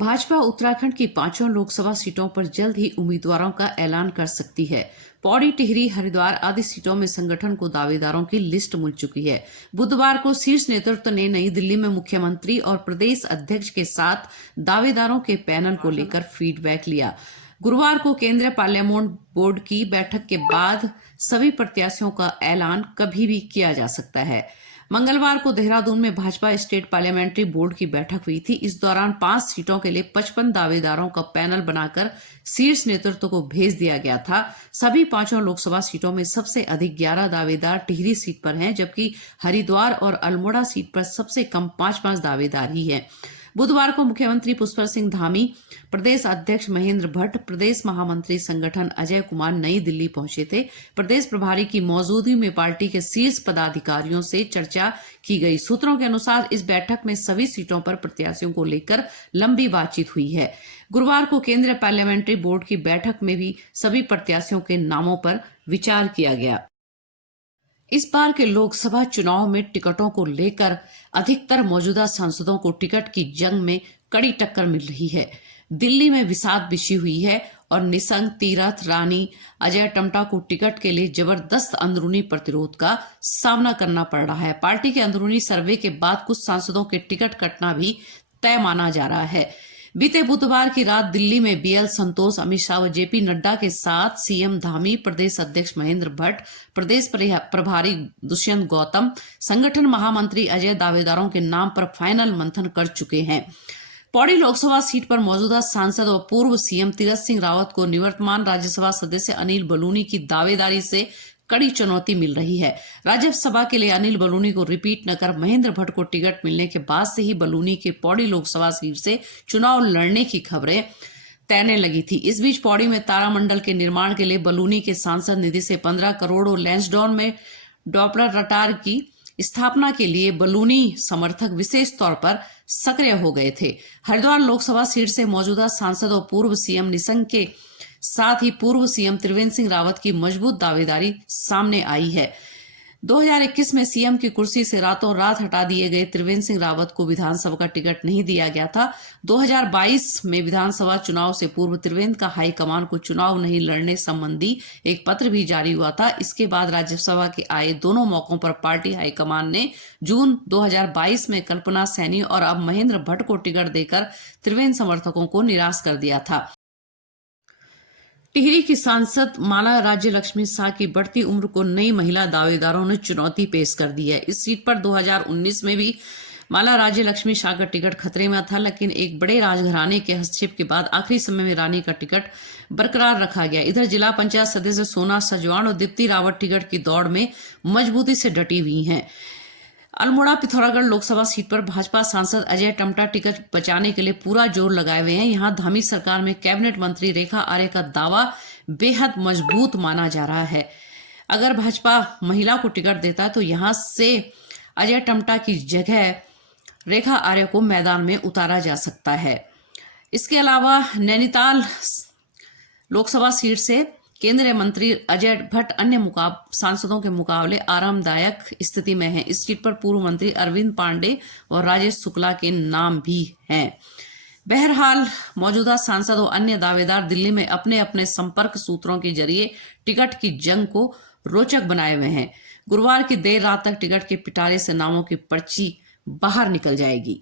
भाजपा उत्तराखंड की 5 लोकसभा सीटों पर जल्द ही उम्मीदवारों का ऐलान कर सकती है। पौड़ी, टिहरी, हरिद्वार आदि सीटों में संगठन को दावेदारों की लिस्ट मिल चुकी है। बुधवार को शीर्ष नेतृत्व ने नई दिल्ली में मुख्यमंत्री और प्रदेश अध्यक्ष के साथ दावेदारों के पैनल को लेकर फीडबैक लिया। गुरुवार को केंद्रीय पार्लियामेंट बोर्ड की बैठक के बाद सभी प्रत्याशियों का ऐलान कभी भी किया जा सकता है। मंगलवार को देहरादून में भाजपा स्टेट पार्लियामेंट्री बोर्ड की बैठक हुई थी। इस दौरान 5 सीटों के लिए 55 दावेदारों का पैनल बनाकर शीर्ष नेतृत्व को भेज दिया गया था। सभी 5 लोकसभा सीटों में सबसे अधिक 11 दावेदार टिहरी सीट पर हैं, जबकि हरिद्वार और अल्मोड़ा सीट पर सबसे कम 5 दावेदार ही हैं। बुधवार को मुख्यमंत्री पुष्कर सिंह धामी, प्रदेश अध्यक्ष महेंद्र भट्ट, प्रदेश महामंत्री संगठन अजय कुमार नई दिल्ली पहुंचे थे। प्रदेश प्रभारी की मौजूदगी में पार्टी के शीर्ष पदाधिकारियों से चर्चा की गई। सूत्रों के अनुसार इस बैठक में सभी सीटों पर प्रत्याशियों को लेकर लंबी बातचीत हुई है। गुरुवार को केंद्रीय पार्लियामेंट्री बोर्ड की बैठक में भी सभी प्रत्याशियों के नामों पर विचार किया गया। इस बार के लोकसभा चुनाव में टिकटों को लेकर अधिकतर मौजूदा सांसदों को टिकट की जंग में कड़ी टक्कर मिल रही है। दिल्ली में विषाद बिछी हुई है और निशंक, तीरथ रानी, अजय टम्टा को टिकट के लिए जबरदस्त अंदरूनी प्रतिरोध का सामना करना पड़ रहा है। पार्टी के अंदरूनी सर्वे के बाद कुछ सांसदों के टिकट कटना भी तय माना जा रहा है। बीते बुधवार की रात दिल्ली में बीएल संतोष, अमित शाह व जेपी नड्डा के साथ सीएम धामी, प्रदेश अध्यक्ष महेंद्र भट्ट, प्रदेश प्रभारी दुष्यंत गौतम, संगठन महामंत्री अजय दावेदारों के नाम पर फाइनल मंथन कर चुके हैं। पौड़ी लोकसभा सीट पर मौजूदा सांसद और पूर्व सीएम तीरथ सिंह रावत को निवर्तमान राज्यसभा सदस्य अनिल बलूनी की दावेदारी से कड़ी चुनौती मिल रही है। राज्यसभा के लिए अनिल बलूनी को रिपीट न कर महेंद्र भट्ट को टिकट मिलने के बाद से ही बलूनी के पौड़ी लोकसभा सीट से चुनाव लड़ने की खबरें तैरने लगी थी। इस बीच पौड़ी में तारामंडल के निर्माण के लिए बलूनी के सांसद निधि से 15 करोड़ और लैंसडाउन में डॉपलर रडार की स्थापना के लिए बलूनी समर्थक विशेष तौर पर सक्रिय हो गए थे। हरिद्वार लोकसभा सीट से मौजूदा सांसद और पूर्व सीएम निशंक के साथ ही पूर्व सीएम त्रिवेंद्र सिंह रावत की मजबूत दावेदारी सामने आई है। 2021 में सीएम की कुर्सी से रातों रात हटा दिए गए त्रिवेंद्र सिंह रावत को विधानसभा का टिकट नहीं दिया गया था। 2022 में विधानसभा चुनाव से पूर्व त्रिवेंद्र का हाईकमान को चुनाव नहीं लड़ने संबंधी एक पत्र भी जारी हुआ था। इसके बाद राज्यसभा के आए दोनों मौकों पर पार्टी हाईकमान ने जून 2022 में कल्पना सैनी और अब महेंद्र भट्ट को टिकट देकर त्रिवेंद्र समर्थकों को निराश कर दिया था। टिहरी की सांसद माला राज्य लक्ष्मी शाह की बढ़ती उम्र को नई महिला दावेदारों ने चुनौती पेश कर दी है। इस सीट पर 2019 में भी माला राज्य लक्ष्मी शाह का टिकट खतरे में था, लेकिन एक बड़े राजघराने के हस्तक्षेप के बाद आखिरी समय में रानी का टिकट बरकरार रखा गया। इधर जिला पंचायत सदस्य सोना सजवाण और दीप्ति रावत टिकट की दौड़ में मजबूती से डटी हुई हैं। अल्मोड़ा पिथौरागढ़ लोकसभा सीट पर भाजपा सांसद अजय टम्टा टिकट बचाने के लिए पूरा जोर लगाए हुए हैं। यहां धामी सरकार में कैबिनेट मंत्री रेखा आर्य का दावा बेहद मजबूत माना जा रहा है। अगर भाजपा महिला को टिकट देता है तो यहां से अजय टम्टा की जगह रेखा आर्य को मैदान में उतारा जा सकता है। इसके अलावा नैनीताल लोकसभा सीट से केंद्रीय मंत्री अजय भट्ट अन्य सांसदों के मुकाबले आरामदायक स्थिति में हैं। इस सीट पर पूर्व मंत्री अरविंद पांडे और राजेश शुक्ला के नाम भी हैं। बहरहाल मौजूदा सांसद और अन्य दावेदार दिल्ली में अपने अपने संपर्क सूत्रों के जरिए टिकट की जंग को रोचक बनाए हुए हैं। गुरुवार की देर रात तक टिकट के पिटारे से नामों की पर्ची बाहर निकल जाएगी।